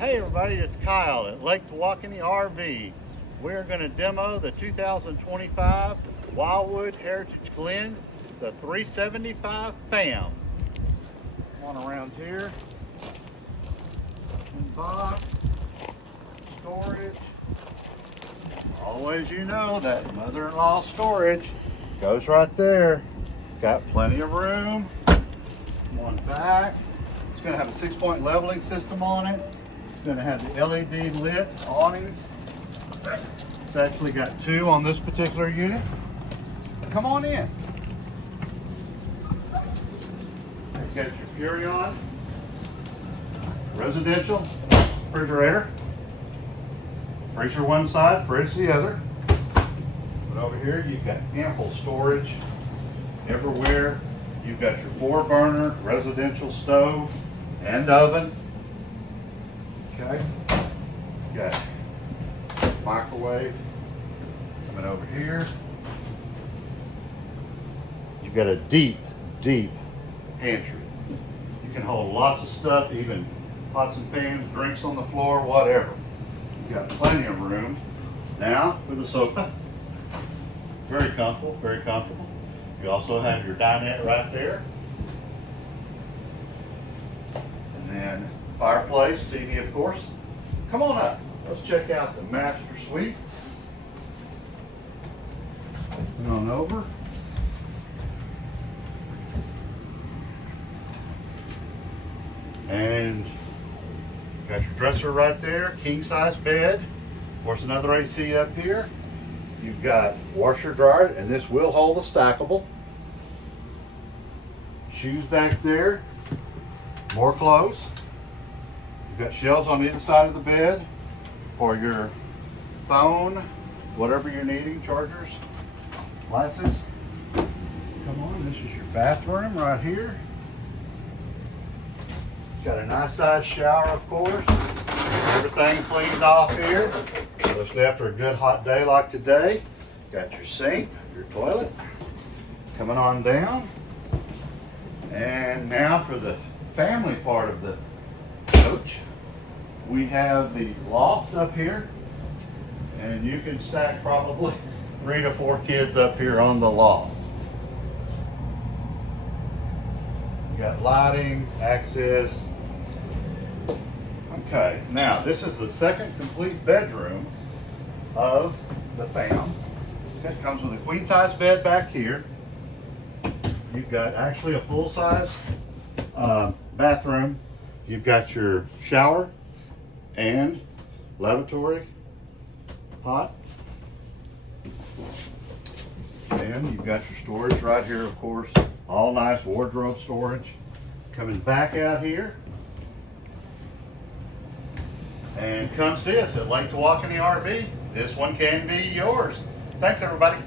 Hey everybody, it's Kyle at Lake Tawakoni RV. We're going to demo the 2025 Wildwood Heritage Glen, the 375 FAM. Come on around here. Box, storage. Always, you know that mother-in-law storage goes right there. Got plenty of room. One back. It's going to have a 6-point leveling system on it. It's going to have the LED lit awnings. It's actually got 2 on this particular unit. Come on in. You got your Furrion residential refrigerator. Freezer one side, fridge the other. But over here you've got ample storage everywhere. You've got your 4-burner residential stove and oven. Okay. You got microwave coming over here. You've got a deep pantry. You can hold lots of stuff, even pots and pans, drinks on the floor, whatever. You've got plenty of room. Now for the sofa. Very comfortable, very comfortable. You also have your dinette right there. And then fireplace, TV of course. Come on up. Let's check out the master suite. Come on over. And got your dresser right there, king size bed. Of course, another AC up here. You've got washer dryer, and this will hold the stackable. Shoes back there, more clothes. You've got shelves on either side of the bed for your phone, whatever you're needing, chargers, glasses. Come on, this is your bathroom right here. Got a nice size shower, of course. Everything cleaned off here, especially after a good hot day like today. Got your sink, your toilet. Coming on down. And now for the family part of the coach. We have the loft up here, and you can stack probably 3 to 4 kids up here on the loft. You got lighting, access. Okay, now this is the second complete bedroom of the FAM. It comes with a queen size bed back here. You've got actually a full size bathroom. You've got your shower and lavatory pot. And you've got your storage right here, of course. All nice wardrobe storage. Coming back out here. And come see us at Lake Tawakoni RV. This one can be yours. Thanks, everybody.